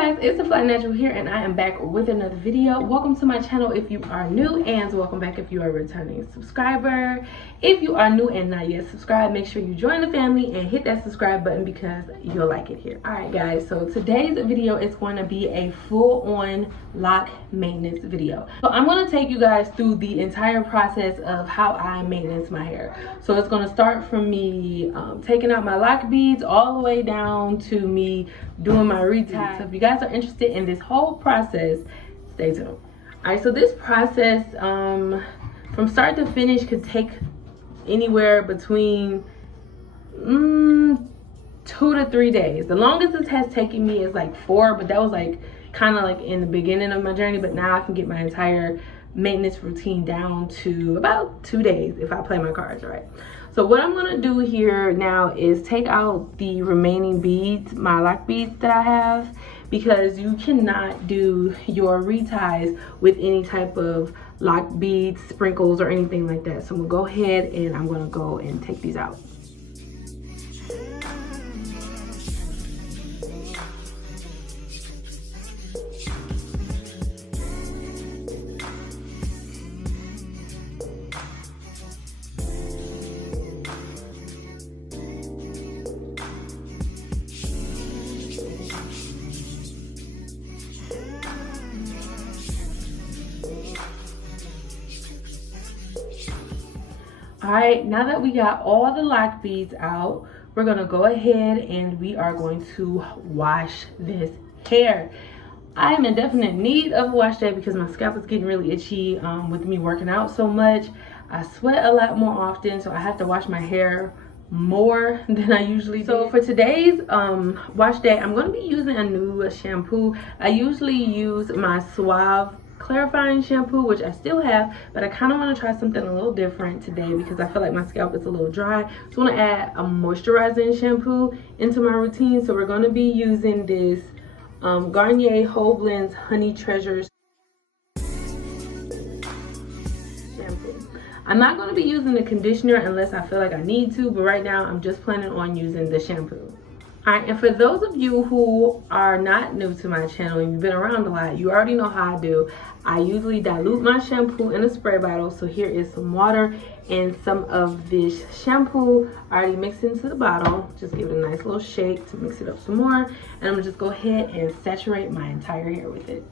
guys, it's the Fly Natural here, and I am back with another video. Welcome to my channel if you are new, and welcome back if you are a returning subscriber. If you are new and not yet subscribed, make sure you join the family and hit that subscribe button because you'll like it here. Alright guys, so today's video is going to be a full-on lock maintenance video. So I'm going to take you guys through the entire process of how I maintenance my hair. So it's going to start from me taking out my lock beads all the way down to me doing my retie. So if you guys are interested in this whole process, stay tuned. All right, so this process from start to finish could take anywhere between 2 to 3 days. The longest this has taken me is like 4, but that was like kind of like in the beginning of my journey. But now I can get my entire maintenance routine down to about 2 days if I play my cards right. So what I'm gonna do here now is take out the remaining beads, my lock beads that I have, because you cannot do your reties with any type of lock beads, sprinkles, or anything like that. So I'm gonna go ahead and I'm gonna go and take these out. All right, now that we got all the lock beads out, we're gonna go ahead and we are going to wash this hair. I am in definite need of a wash day because my scalp is getting really itchy with me working out so much. I sweat a lot more often, so I have to wash my hair more than I usually do. So for today's wash day, I'm going to be using a new shampoo. I usually use my Suave clarifying shampoo, which I still have, but I kind of want to try something a little different today because I feel like my scalp is a little dry. So I want to add a moisturizing shampoo into my routine. So we're going to be using this Garnier Whole Blends Honey Treasures shampoo. I'm not going to be using the conditioner unless I feel like I need to, but right now I'm just planning on using the shampoo. Alright, and for those of you who are not new to my channel and you've been around a lot, you already know how I do. I usually dilute my shampoo in a spray bottle. So here is some water and some of this shampoo already mixed into the bottle. Just give it a nice little shake to mix it up some more. And I'm going to just go ahead and saturate my entire hair with it.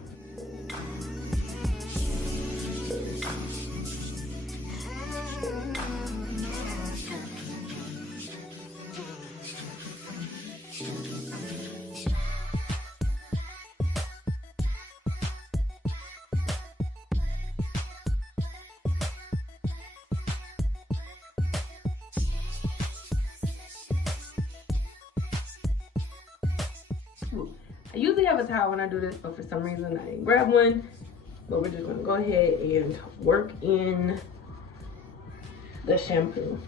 I usually have a towel when I do this, but for some reason I didn't grab one. But we're just gonna go ahead and work in the shampoo.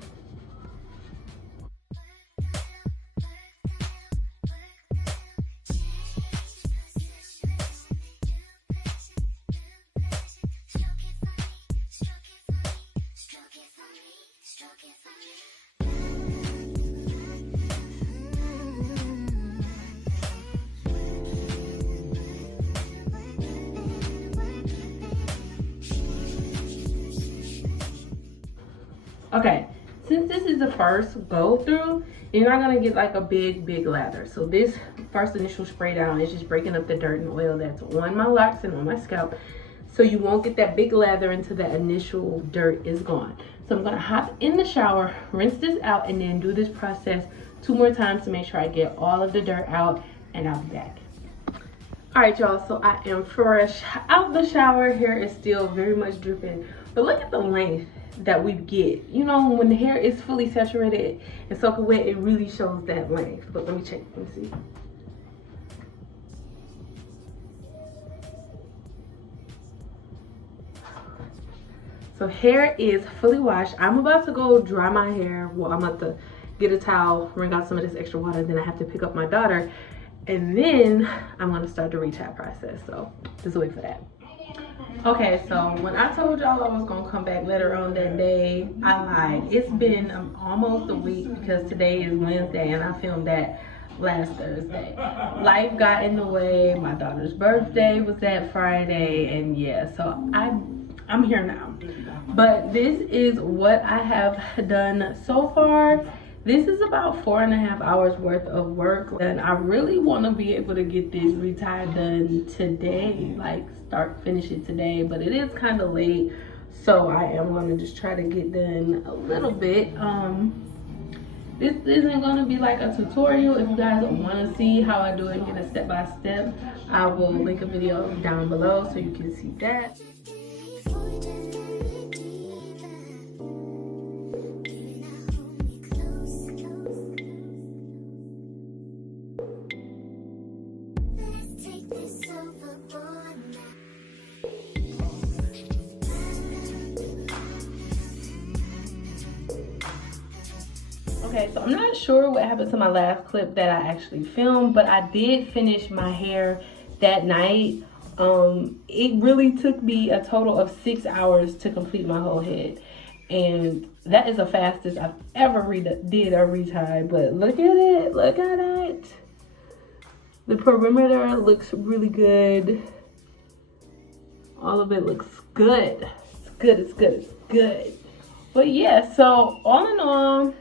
Okay, since this is the first go through, you're not gonna get like a big lather. So this first initial spray down is just breaking up the dirt and oil that's on my locks and on my scalp. So you won't get that big lather until that initial dirt is gone. So I'm gonna hop in the shower, rinse this out, and then do this process 2 more times to make sure I get all of the dirt out, and I'll be back. All right, y'all, so I am fresh out the shower. Hair is still very much dripping, but look at the length that we get. You know, when the hair is fully saturated and soaking wet, it really shows that length. But let me check, let me see. So hair is fully washed. I'm about to go dry my hair. Well, I'm about to get a towel, wring out some of this extra water, then I have to pick up my daughter, and then I'm gonna start the retie process. So just wait for that. Okay, so when I told y'all I was gonna come back later on that day, I lied. It's been almost a week because today is Wednesday and I filmed that last Thursday. Life got in the way. My daughter's birthday was that Friday, and yeah, so I'm here now. But this is what I have done so far. This is about 4.5 hours worth of work, and I really want to be able to get this retie done today, like finish it today, but it is kind of late, so I am going to just try to get done a little bit. This isn't going to be like a tutorial. If you guys want to see how I do it in a step-by-step, I will link a video down below so you can see that. Okay, so I'm not sure what happened to my last clip that I actually filmed, but I did finish my hair that night. It really took me a total of 6 hours to complete my whole head, and that is the fastest I've ever did a retie. But look at it, look at it. The perimeter looks really good. All of it looks good. It's good, it's good, it's good. But yeah, so all in all,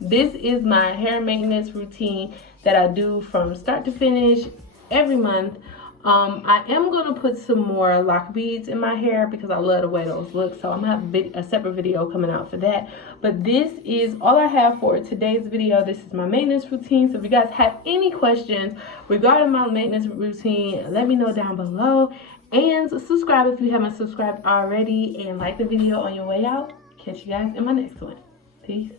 this is my hair maintenance routine that I do from start to finish every month. I am going to put some more lock beads in my hair because I love the way those look. So I'm going to have a separate video coming out for that. But this is all I have for today's video. This is my maintenance routine. So if you guys have any questions regarding my maintenance routine, let me know down below. And subscribe if you haven't subscribed already. And like the video on your way out. Catch you guys in my next one. Peace.